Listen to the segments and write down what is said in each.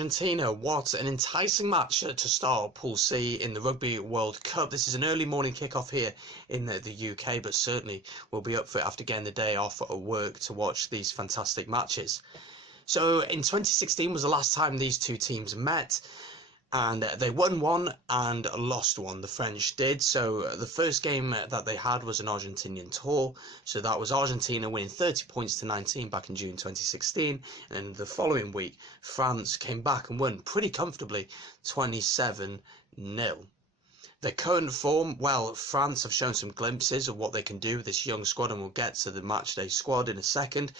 Argentina, what an enticing match to start Pool C in the Rugby World Cup. This is an early morning kickoff here in the UK, but certainly we'll be up for it after getting the day off at work to watch these fantastic matches. So in 2016 was the last time these two teams met, and they won one and lost one. The French did. So the first game that they had was an Argentinian tour. So that was Argentina winning 30 points to 19 back in June 2016. And the following week, France came back and won pretty comfortably 27-0. Their current form, well, France have shown some glimpses of what they can do with this young squad, and we'll get to the matchday squad in a second.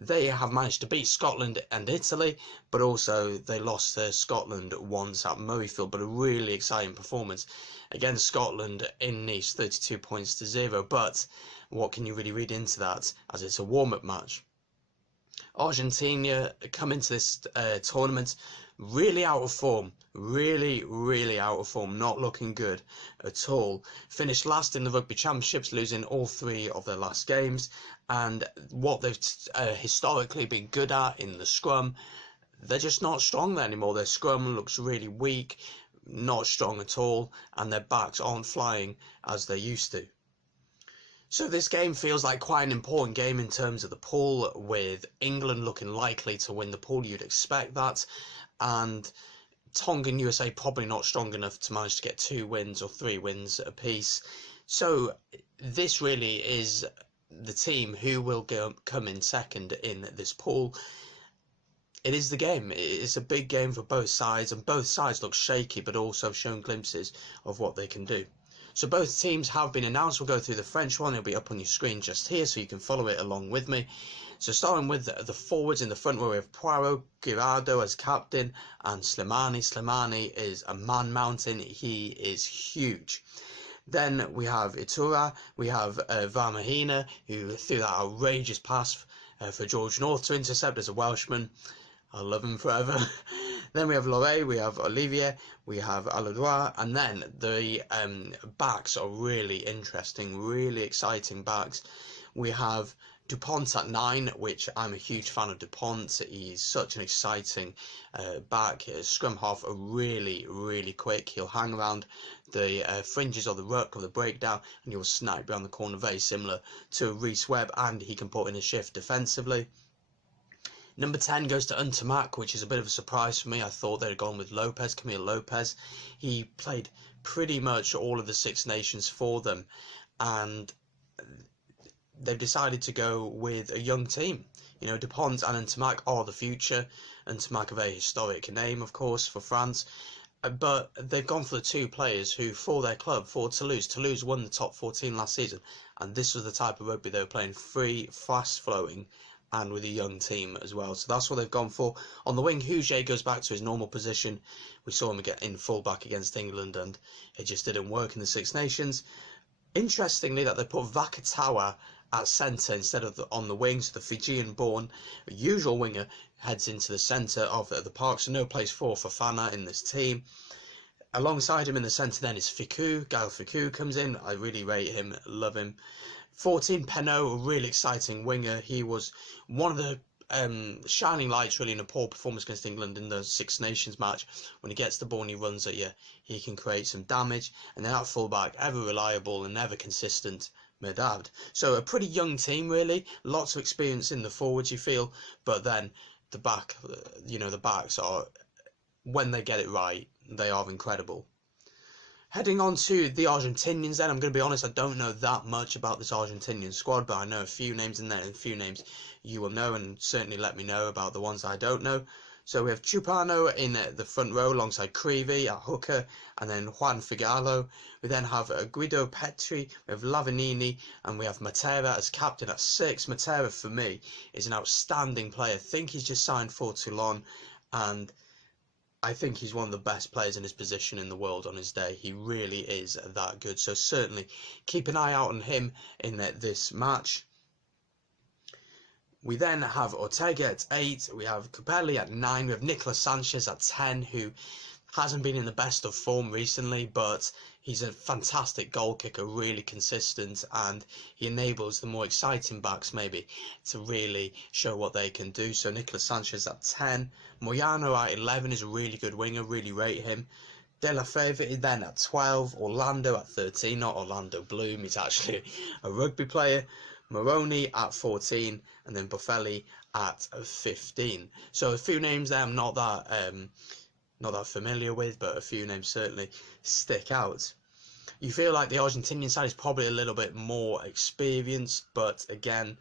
They have managed to beat Scotland and Italy, but also they lost to Scotland once at Murrayfield, but a really exciting performance against Scotland in Nice, 32 points to 0. But what can you really read into that, as it's a warm-up match? Argentina come into this tournament really out of form, really out of form, not looking good at all. Finished last in the Rugby Championships, losing all 3 of their last games, and what they've historically been good at in the scrum, they're just not strong there anymore. Their scrum looks really weak, not strong at all, and their backs aren't flying as they used to. So this game feels like quite an important game in terms of the pool, with England looking likely to win the pool. You'd expect that, and Tonga and USA probably not strong enough to manage to get 2 wins or 3 wins apiece. So this really is the team who will come in second in this pool. It is the game. It's a big game for both sides, and both sides look shaky, but also shown glimpses of what they can do. So both teams have been announced. We'll go through the French one. It'll be up on your screen just here, so you can follow it along with me. So starting with the forwards in the front row, we have Poirot, Girardo as captain, and Slimani. Slimani is a man mountain. He is huge. Then we have Itura, we have Vermahina, who threw that outrageous pass for George North to intercept as a Welshman. I love him forever. Then we have Loré, we have Olivier, we have Aladois, and then the backs are really interesting, really exciting backs. We have Dupont at 9, which I'm a huge fan of Dupont. He's such an exciting back. Scrum half are really quick. He'll hang around the fringes of the ruck or the breakdown, and he'll snipe around the corner, very similar to Rhys Webb, and he can put in a shift defensively. Number 10 goes to Untamak, which is a bit of a surprise for me. I thought they'd gone with Lopez, Camille Lopez. He played pretty much all of the Six Nations for them, and they've decided to go with a young team. You know, Dupont and Untamak are the future. Untamak, a very historic name, of course, for France. But they've gone for the 2 players who, for their club, for Toulouse won the top 14 last season, and this was the type of rugby they were playing: free, fast-flowing, and with a young team as well. So that's what they've gone for. On the wing, Huget goes back to his normal position. We saw him get in full-back against England, and it just didn't work in the Six Nations. Interestingly, that they put Vakatawa at centre instead of on the wing, so the Fijian-born usual winger heads into the centre of the park, so no place for Fofana in this team. Alongside him in the centre then is Ficou. Gael Ficou comes in. I really rate him, love him. 14, Penaud, a really exciting winger. He was one of the shining lights really in a poor performance against England in the Six Nations match. When he gets the ball and he runs at you, he can create some damage. And then at fullback, ever reliable and ever consistent, Medad. So a pretty young team really, lots of experience in the forwards you feel, but then the back, the backs are, when they get it right, they are incredible. Heading on to the Argentinians then, I'm going to be honest, I don't know that much about this Argentinian squad, but I know a few names in there and a few names you will know, and certainly let me know about the ones I don't know. So we have Chupano in the front row alongside Creevy at hooker, and then Juan Figallo. We then have Guido Petri, we have Lavanini, and we have Matera as captain at 6. Matera, for me, is an outstanding player. I think he's just signed for Toulon, and I think he's one of the best players in his position in the world on his day. He really is that good. So certainly keep an eye out on him in this match. We then have Ortega at 8. We have Capelli at 9. We have Nicolas Sanchez at 10, who hasn't been in the best of form recently, but He's a fantastic goal kicker, really consistent, and he enables the more exciting backs maybe to really show what they can do. So Nicolas Sanchez at 10, Moyano at 11 is a really good winger, really rate him. De La Fave then at 12, Orlando at 13, not Orlando Bloom, he's actually a rugby player. Moroni at 14, and then Buffelli at 15. So a few names there I'm not that familiar with, but a few names certainly stick out. You feel like the Argentinian side is probably a little bit more experienced, but again,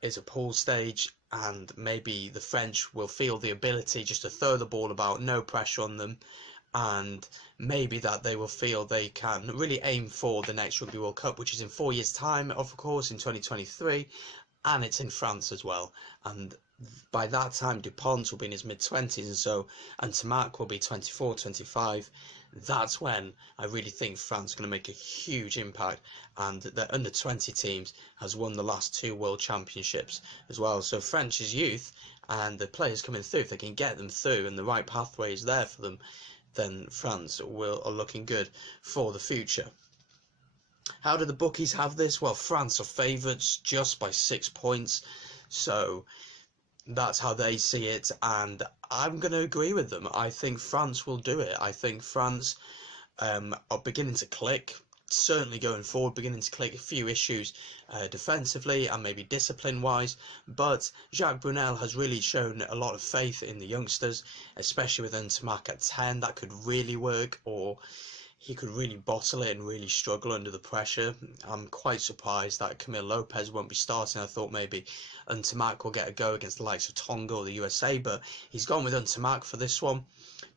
it's a pool stage, and maybe the French will feel the ability just to throw the ball about, no pressure on them, and maybe that they will feel they can really aim for the next Rugby World Cup, which is in 4 years' time, of course, in 2023, and it's in France as well. And by that time, Dupont will be in his mid-20s, and Tamac will be 24, 25. That's when I really think France is going to make a huge impact, and the under-20 teams has won the last 2 World Championships as well. So French's youth and the players coming through, if they can get them through and the right pathway is there for them, then France are looking good for the future. How do the bookies have this? Well, France are favourites just by 6 points, so that's how they see it, and I'm going to agree with them. I think France will do it. I think France are beginning to click, certainly going forward, beginning to click. A few issues defensively and maybe discipline-wise, but Jacques Brunel has really shown a lot of faith in the youngsters, especially with Ntamack at 10. That could really work, or he could really bottle it and really struggle under the pressure. I'm quite surprised that Camille Lopez won't be starting. I thought maybe Ntamack will get a go against the likes of Tonga or the USA, but he's gone with Ntamack for this one.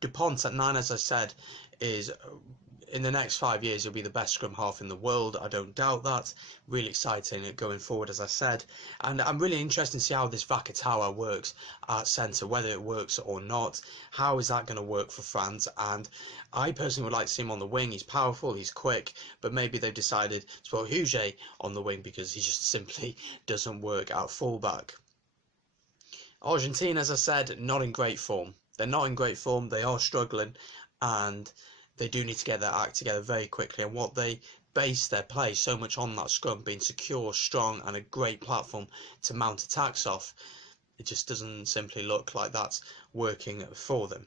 Dupont at 9, as I said, is in the next 5 years he'll be the best scrum half in the world. I don't doubt that. Really exciting going forward, as I said, and I'm really interested to see how this Vakatawa works at centre, whether it works or not. How is that going to work for France? And I personally would like to see him on the wing. He's powerful, he's quick, but maybe they've decided to put Huget on the wing because he just simply doesn't work at fullback. Argentina, as I said, not in great form. They're not in great form, they are struggling, and they do need to get their act together very quickly, and what they base their play so much on, that scrum being secure, strong, and a great platform to mount attacks off, it just doesn't simply look like that's working for them.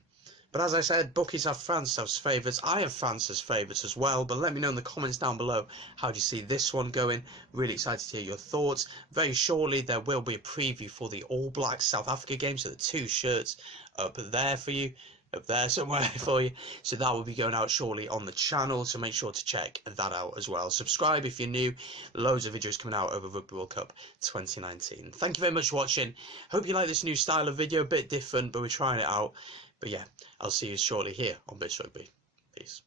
But as I said, bookies have France as favourites. I have France as favourites as well, but let me know in the comments down below, how do you see this one going? Really excited to hear your thoughts. Very shortly there will be a preview for the All Blacks South Africa game, so the 2 shirts up there for you, up there somewhere for you, so that will be going out shortly on the channel, so make sure to check that out as well. Subscribe if you're new. Loads of videos coming out over Rugby World Cup 2019. Thank you very much for watching. Hope you like this new style of video, a bit different, but we're trying it out. But yeah, I'll see you shortly here on Bits Rugby. Peace.